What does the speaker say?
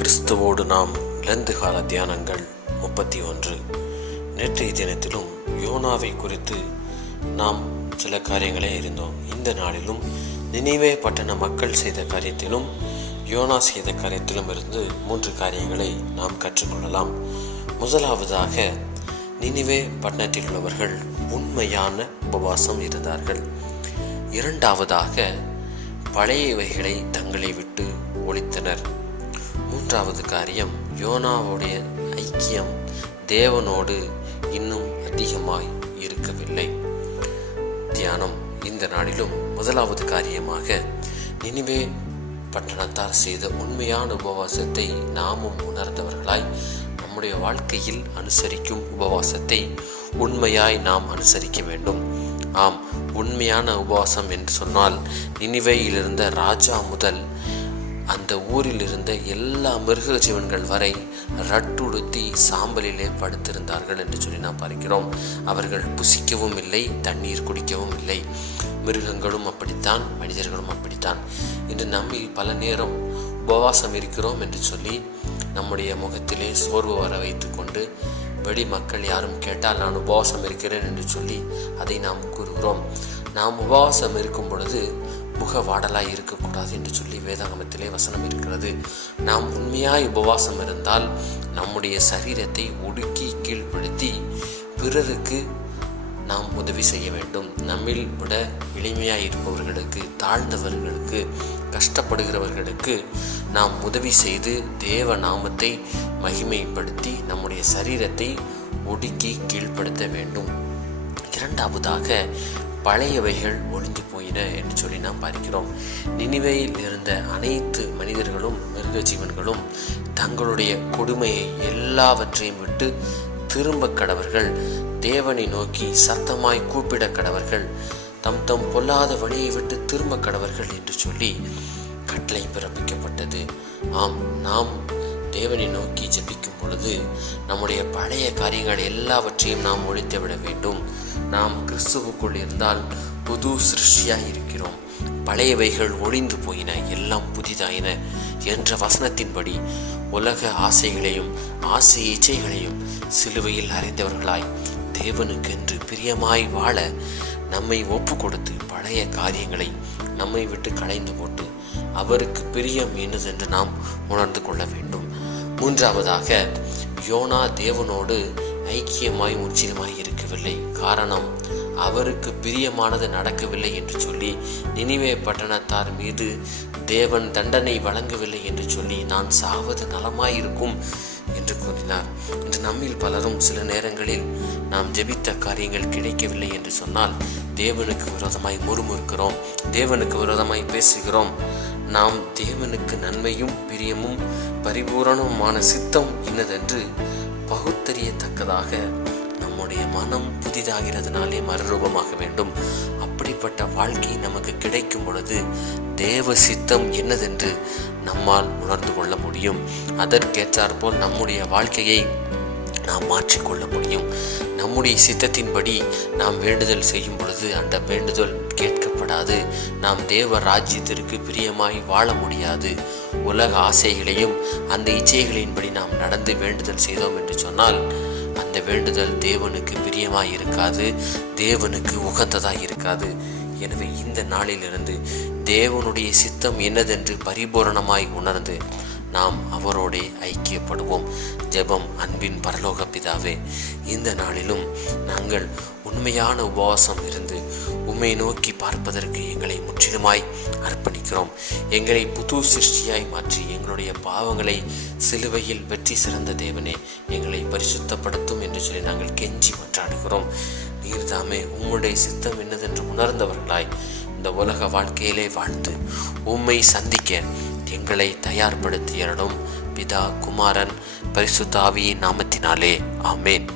கிறிஸ்துவோடு நாம் லெந்து கால தியானங்கள் 31. நேற்றைய தினத்திலும் யோனாவை குறித்து நாம் சில காரியங்களை அறிந்தோம். இந்த நாளிலும் நினிவே பட்டண மக்கள் செய்த காரியத்திலும் யோனா செய்த காரியத்திலும் இருந்து 3 காரியங்களை நாம் கற்றுக்கொள்ளலாம். முதலாவதாக, நினிவே பட்டணத்தில் உள்ளவர்கள் உண்மையான உபவாசம் இருந்தார்கள். இரண்டாவதாக, பழையவைகளை தங்களை விட்டு ஒழித்தனர். மூன்றாவது காரியம், யோனாவுடைய ஐக்கியம் தேவனோடு இன்னும் அதிகமாய் இருக்கவில்லை. தியானம் இந்த நாளிலும் முதலாவது காரியமாக, நினிவே பட்டணத்தார் செய்த உண்மையான உபவாசத்தை நாமும் உணர்ந்தவர்களாய் நம்முடைய வாழ்க்கையில் அனுசரிக்கும் உபவாசத்தை உண்மையாய் நாம் அனுசரிக்க வேண்டும். ஆம், உண்மையான உபவாசம் என்று சொன்னால், நினிவேயில் இருந்த ராஜா முதல் அந்த ஊரில் இருந்த எல்லா மிருக ஜீவன்கள் வரை ரட்டுடுத்தி சாம்பலிலே படுத்திருந்தார்கள் என்று சொல்லி நாம் பார்க்கிறோம். அவர்கள் புசிக்கவும் இல்லை, தண்ணீர் குடிக்கவும் இல்லை. மிருகங்களும் அப்படித்தான், மனிதர்களும் அப்படித்தான். இன்று நம்மில் பல நேரம் உபவாசம் இருக்கிறோம் என்று சொல்லி நம்முடைய முகத்திலே சோர்வு வர வைத்து கொண்டு, வெளி மக்கள் யாரும் கேட்டால் நான் உபவாசம் இருக்கிறேன் என்று சொல்லி அதை நாம் கூறுகிறோம். நாம் உபவாசம் இருக்கும் பொழுது முக வாடலாய் இருக்கக்கூடாது என்று சொல்லி வேதாகமத்திலே வசனம் இருக்கிறது. நாம் உண்மையாய் உபவாசம் இருந்தால் நம்முடைய சரீரத்தை ஒடுக்கி கீழ்ப்படுத்தி பிறருக்கு நாம் உதவி செய்ய வேண்டும். நம்மில் விட எளிமையாய் இருப்பவர்களுக்கு, தாழ்ந்தவர்களுக்கு, கஷ்டப்படுகிறவர்களுக்கு நாம் உதவி செய்து தேவ நாமத்தை மகிமைப்படுத்தி நம்முடைய சரீரத்தை ஒடுக்கி கீழ்ப்படுத்த வேண்டும். இரண்டாவதாக, பழையவைகள் ஒழிந்து போயின என்று சொல்லி நாம் பார்க்கிறோம். நினிவேயில் இருந்த அனைத்து மனிதர்களும் மிருக ஜீவன்களும் தங்களுடைய கொடுமையை எல்லாவற்றையும் விட்டு திரும்ப கடவர்கள், தேவனை நோக்கி சத்தமாய் கூப்பிட கடவர்கள், தம் தம் பொல்லாத வழியை விட்டு திரும்ப கடவர்கள் என்று சொல்லி கட்டளை பிறப்பிக்கப்பட்டது. ஆம், நாம் தேவனை நோக்கி ஜெபிக்கும் பொழுது நம்முடைய பழைய காரியங்கள் எல்லாவற்றையும் நாம் ஒழித்து விட வேண்டும். நாம் கிறிஸ்துவுக்குள் இருந்தால் புது சிருஷ்டியாய் இருக்கிறோம். பழையவைகள் ஒழிந்து போயின, எல்லாம் புதிதாயின என்ற வசனத்தின்படி உலக ஆசைகளையும் ஆசை இச்சைகளையும் சிலுவையில் அறைந்தவர்களாய் தேவனுக்கென்று பிரியமாய் வாழ நம்மை ஒப்பு கொடுத்து பழைய காரியங்களை நம்மை விட்டு களைந்து போட்டு அவருக்கு பிரியம் என்னதென்று நாம் உணர்ந்து கொள்ள வேண்டும். மூன்றாவதாக, யோனா தேவனோடு ஐக்கியமாய் முற்றிலுமாய் இருக்கவில்லை. காரணம், அவருக்கு பிரியமானது நடக்கவில்லை என்று சொல்லி நினிவே பட்டணத்தார் மீது தேவன் தண்டனை வழங்கவில்லை என்று சொல்லி நான் சாவது நலமாயிருக்கும் என்று கூறினார். இன்று நம்மில் பலரும் சில நேரங்களில் நாம் ஜெபித்த காரியங்கள் கிடைக்கவில்லை என்று சொன்னால் தேவனுக்கு விரோதமாய் முறுமுறுக்கிறோம், தேவனுக்கு விரோதமாய் பேசுகிறோம். நாம் தேவனுக்கு நன்மையும் பிரியமும் பரிபூரணமான சித்தம் இன்னதென்று பகுத்தறியத்தக்கதாக நம்முடைய மனம் புதிதாகிறதுனாலே மறுரூபமாக வேண்டும். அப்படிப்பட்ட வாழ்க்கை நமக்கு கிடைக்கும் பொழுது தேவ சித்தம் என்னதென்று நம்மால் உணர்ந்து கொள்ள முடியும். அதற்கேற்றாற்போல் நம்முடைய வாழ்க்கையை நாம் மாற்றிக்கொள்ள முடியும். நம்முடைய சித்தத்தின்படி நாம் வேண்டுதல் செய்யும் பொழுது அந்த வேண்டுதல் கேட்கப்படாது. நாம் தேவ ராஜ்யத்திற்கு பிரியமாய் வாழ முடியாது. உலக ஆசைகளையும் அந்த இச்சைகளின்படி நாம் நடந்து வேண்டுதல் செய்தோம் என்று சொன்னால் அந்த வேண்டுதல் தேவனுக்கு பிரியமாய் இருக்காது, தேவனுக்கு உகந்ததாய் இருக்காது. எனவே இந்த நாளிலிருந்து தேவனுடைய சித்தம் என்னதென்று பரிபூரணமாய் உணர்ந்து நாம் அவரோடே ஐக்கியப்படுவோம். ஜெபம். அன்பின் பரலோக பிதாவே, இந்த நாளிலும் நாங்கள் உண்மையான உபவாசம் இருந்து உம்மை நோக்கி பார்ப்பதற்கு எங்களை முற்றிலுமாய் அர்ப்பணிக்கிறோம். எங்களை புது சிருஷ்டியாய் மாற்றி எங்களுடைய பாவங்களை சிலுவையில் வெற்றி சிறந்த தேவனே எங்களை பரிசுத்தப்படுத்தும் என்று சொல்லி நாங்கள் கெஞ்சி மன்றாடுகிறோம். நீர்தாமே உம்முடைய சித்தம் என்னதென்று உணர்ந்தவர்களாய் இந்த உலக வாழ்க்கையிலே வாழ்ந்து உம்மை சந்திக்க எங்களை தயார்படுத்தியருளும். பிதா, குமாரன், பரிசுத்த ஆவியின் நாமத்தினாலே ஆமேன்.